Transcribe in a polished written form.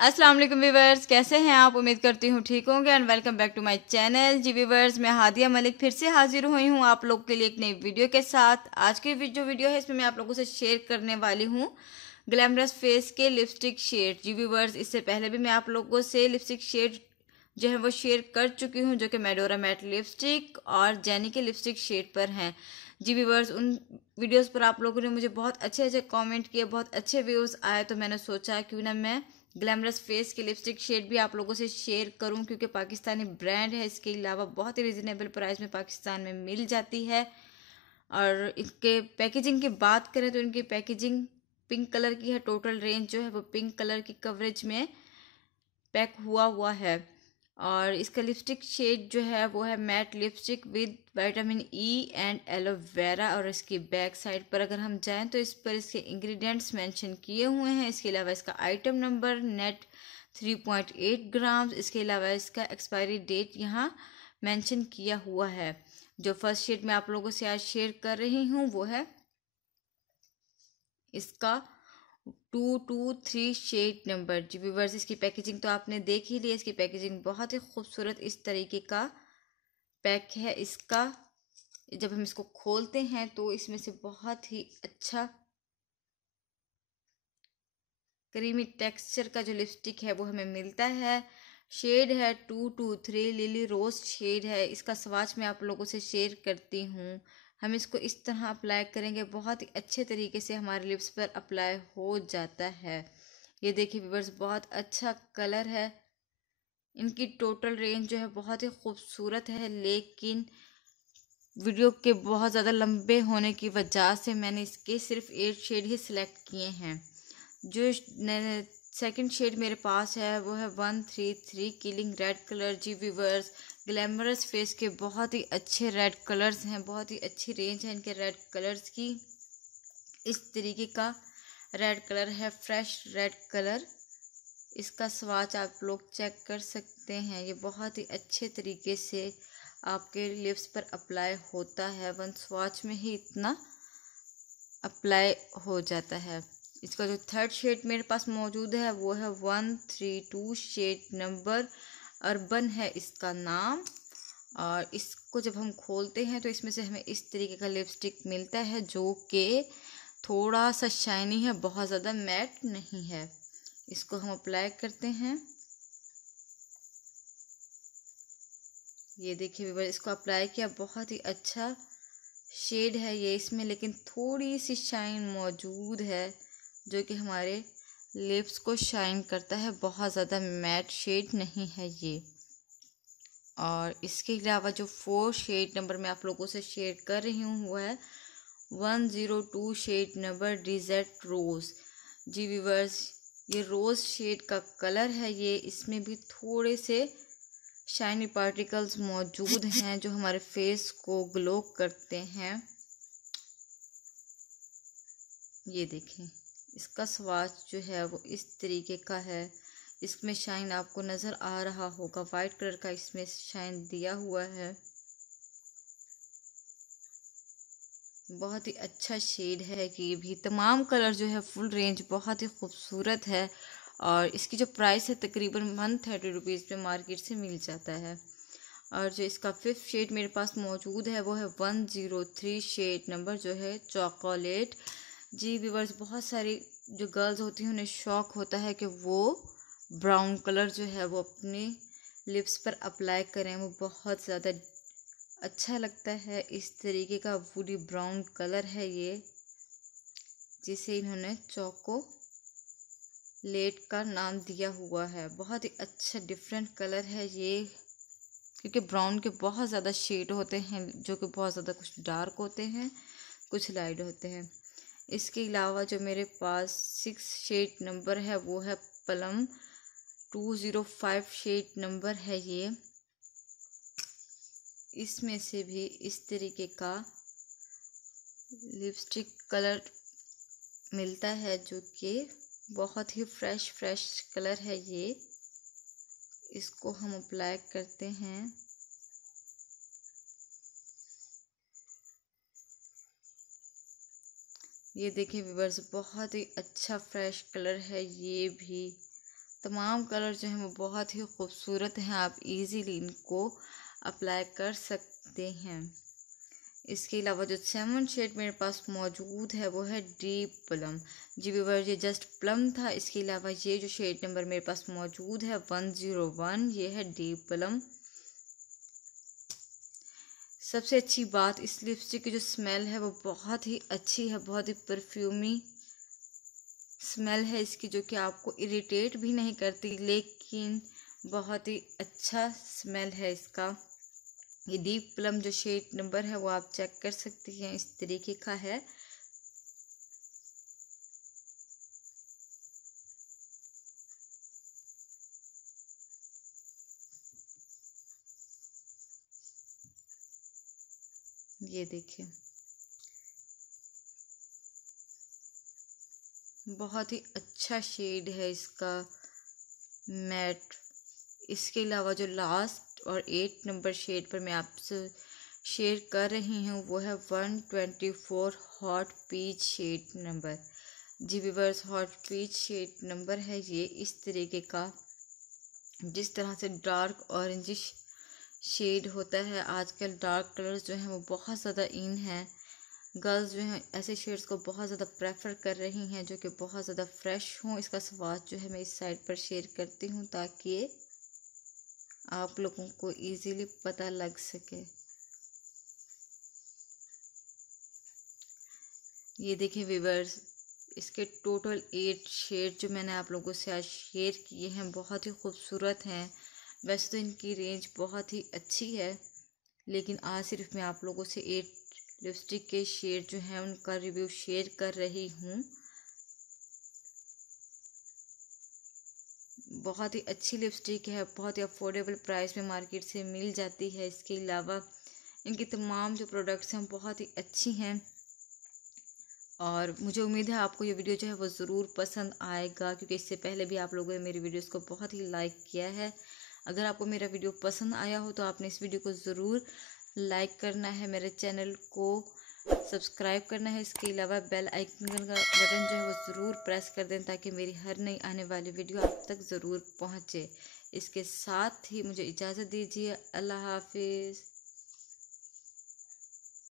अस्सलाम वालेकुम व्यूवर्स, कैसे हैं आप? उम्मीद करती हूँ ठीक होंगे and welcome back to my channel. जी व्यूवर्स, मैं हादिया मलिक फिर से हाजिर हुई हूँ आप लोग के लिए एक नई वीडियो के साथ। आज की जो वीडियो है इसमें मैं आप लोगों से शेयर करने वाली हूँ ग्लैमरस फेस के लिपस्टिक शेड। जी व्यूवर्स, इससे पहले भी मैं आप लोगों से लिपस्टिक शेड जो है वो शेयर कर चुकी हूँ, जो कि मेडोरा मैट लिपस्टिक और जेनी के लिपस्टिक शेड पर हैं। जी व्यूवर्स, उन वीडियोस पर आप लोगों ने मुझे बहुत अच्छे अच्छे कमेंट किए, बहुत अच्छे व्यूज़ आए, तो मैंने सोचा क्यों ना मैं ग्लैमरस फेस की लिपस्टिक शेड भी आप लोगों से शेयर करूं, क्योंकि पाकिस्तानी ब्रांड है। इसके अलावा बहुत ही रिजनेबल प्राइस में पाकिस्तान में मिल जाती है। और इनके पैकेजिंग की बात करें तो इनकी पैकेजिंग पिंक कलर की है। टोटल रेंज जो है वो पिंक कलर की कवरेज में पैक हुआ हुआ है। और इसका लिपस्टिक शेड जो है वो है matte lipstick with vitamin E and aloe vera. और इसकी बैक साइड पर अगर हम जाएं तो इस पर इसके इंग्रेडिएंट्स मेंशन किए हुए हैं। इसके अलावा इसका आइटम नंबर नेट 3.8 ग्राम। इसके अलावा इसका एक्सपायरी डेट यहाँ मेंशन किया हुआ है। जो फर्स्ट शेड मैं आप लोगों से आज शेयर कर रही हूँ वो है इसका 223 शेड नंबर। जी व्यूवर्स, इसकी पैकेजिंग तो आपने देख ही ली। इसकी पैकेजिंग बहुत ही खूबसूरत इस तरीके का पैक है इसका। जब हम इसको खोलते हैं तो इसमें से बहुत ही अच्छा क्रीमी टेक्सचर का जो लिपस्टिक है वो हमें मिलता है। शेड है 223 लिली रोज शेड है। इसका स्वाच मैं आप लोगों से शेयर करती हूँ। हम इसको इस तरह अप्लाई करेंगे, बहुत ही अच्छे तरीके से हमारे लिप्स पर अप्लाई हो जाता है। ये देखिए व्यूवर्स, बहुत अच्छा कलर है। इनकी टोटल रेंज जो है बहुत ही खूबसूरत है, लेकिन वीडियो के बहुत ज़्यादा लंबे होने की वजह से मैंने इसके सिर्फ 8 शेड ही सिलेक्ट किए हैं। जो सेकंड शेड मेरे पास है वो है 133 किलिंग रेड कलर। जी व्यूवर्स, ग्लैमरस फेस के बहुत ही अच्छे रेड कलर्स हैं, बहुत ही अच्छी रेंज है इनके रेड कलर्स की। इस तरीके का रेड कलर है, फ्रेश रेड कलर। इसका स्वाच आप लोग चेक कर सकते हैं। ये बहुत ही अच्छे तरीके से आपके लिप्स पर अप्लाई होता है। वन स्वाच में ही इतना अप्लाई हो जाता है। इसका जो थर्ड शेड मेरे पास मौजूद है वो है 132 शेड नंबर। अर्बन है इसका नाम। और इसको जब हम खोलते हैं तो इसमें से हमें इस तरीके का लिपस्टिक मिलता है, जो कि थोड़ा सा शाइनी है, बहुत ज़्यादा मैट नहीं है। इसको हम अप्लाई करते हैं। ये देखिए व्यूअर, इसको अप्लाई किया, बहुत ही अच्छा शेड है ये इसमें, लेकिन थोड़ी सी शाइन मौजूद है जो कि हमारे लिप्स को शाइन करता है। बहुत ज़्यादा मैट शेड नहीं है ये। और इसके अलावा जो 4 शेड नंबर मैं आप लोगों से शेयर कर रही हूँ वो है 102 शेड नंबर डिज़र्ट रोज़। जी व्यूवर्स, ये रोज़ शेड का कलर है। ये इसमें भी थोड़े से शाइनी पार्टिकल्स मौजूद हैं जो हमारे फेस को ग्लो करते हैं। ये देखें, इसका स्वाच जो है वो इस तरीके का है। इसमें शाइन आपको नज़र आ रहा होगा, वाइट कलर का इसमें शाइन दिया हुआ है। बहुत ही अच्छा शेड है कि ये भी तमाम कलर जो है फुल रेंज बहुत ही खूबसूरत है। और इसकी जो प्राइस है तकरीबन 130 रुपीज़ पे मार्केट से मिल जाता है। और जो इसका फिफ्थ शेड मेरे पास मौजूद है वो है 103 शेड नंबर, जो है चॉकलेट। जी व्यूवर्स, बहुत सारी जो गर्ल्स होती हैं उन्हें शौक होता है कि वो ब्राउन कलर जो है वो अपने लिप्स पर अप्लाई करें। वो बहुत ज़्यादा अच्छा लगता है। इस तरीके का वुडी ब्राउन कलर है ये, जिसे इन्होंने चोको लेट का नाम दिया हुआ है। बहुत ही अच्छा डिफरेंट कलर है ये, क्योंकि ब्राउन के बहुत ज़्यादा शेड होते हैं जो कि बहुत ज़्यादा कुछ डार्क होते हैं, कुछ लाइट होते हैं। इसके अलावा जो मेरे पास 6 शेड नंबर है वो है प्लम 205 शेड नंबर है ये। इसमें से भी इस तरीके का लिपस्टिक कलर मिलता है जो कि बहुत ही फ्रेश कलर है ये। इसको हम अप्लाई करते हैं। ये देखिए व्यूअर्स, बहुत ही अच्छा फ्रेश कलर है ये भी। तमाम कलर जो हैं वो बहुत ही खूबसूरत हैं, आप इजीली इनको अप्लाई कर सकते हैं। इसके अलावा जो 7 शेड मेरे पास मौजूद है वो है डीप प्लम। जी व्यूअर्स, ये जस्ट प्लम था। इसके अलावा ये जो शेड नंबर मेरे पास मौजूद है 101, ये है डीप प्लम। सबसे अच्छी बात, इस लिपस्टिक की जो स्मेल है वो बहुत ही अच्छी है, बहुत ही परफ्यूमी स्मेल है इसकी, जो कि आपको इरिटेट भी नहीं करती, लेकिन बहुत ही अच्छा स्मेल है इसका। ये डीप प्लम जो शेड नंबर है वो आप चेक कर सकती हैं, इस तरीके का है। ये देखिए, बहुत ही अच्छा शेड है इसका, मैट। इसके अलावा जो लास्ट और 8 नंबर शेड पर मैं आपसे शेयर कर रही हूँ वो है 124 हॉट पीच शेड नंबर। जी viewers, hot peach shade number है ये, इस तरीके का। जिस तरह से डार्क ऑरेंजिश शेड होता है, आजकल डार्क कलर्स जो हैं वो बहुत ज़्यादा इन हैं। गर्ल्स जो हैं ऐसे शेड्स को बहुत ज़्यादा प्रेफर कर रही हैं, जो कि बहुत ज़्यादा फ्रेश हों। इसका स्वाद जो है मैं इस साइड पर शेयर करती हूँ ताकि आप लोगों को इजीली पता लग सके। ये देखिए व्यूअर्स, इसके टोटल 8 शेड जो मैंने आप लोगों से आज शेयर किए हैं बहुत ही खूबसूरत हैं। वैसे तो इनकी रेंज बहुत ही अच्छी है, लेकिन आज सिर्फ मैं आप लोगों से 8 लिपस्टिक के शेड जो हैं उनका रिव्यू शेयर कर रही हूँ। बहुत ही अच्छी लिपस्टिक है, बहुत ही अफोर्डेबल प्राइस में मार्केट से मिल जाती है। इसके अलावा इनकी तमाम जो प्रोडक्ट्स हैं बहुत ही अच्छी हैं, और मुझे उम्मीद है आपको ये वीडियो जो है वो ज़रूर पसंद आएगा, क्योंकि इससे पहले भी आप लोगों ने मेरी वीडियोस को बहुत ही लाइक किया है। अगर आपको मेरा वीडियो पसंद आया हो तो आपने इस वीडियो को ज़रूर लाइक करना है, मेरे चैनल को सब्सक्राइब करना है। इसके अलावा बेल आइकन का बटन जो है वो ज़रूर प्रेस कर दें, ताकि मेरी हर नई आने वाली वीडियो आप तक ज़रूर पहुँचे। इसके साथ ही मुझे इजाज़त दीजिए। अल्लाह हाफिज़।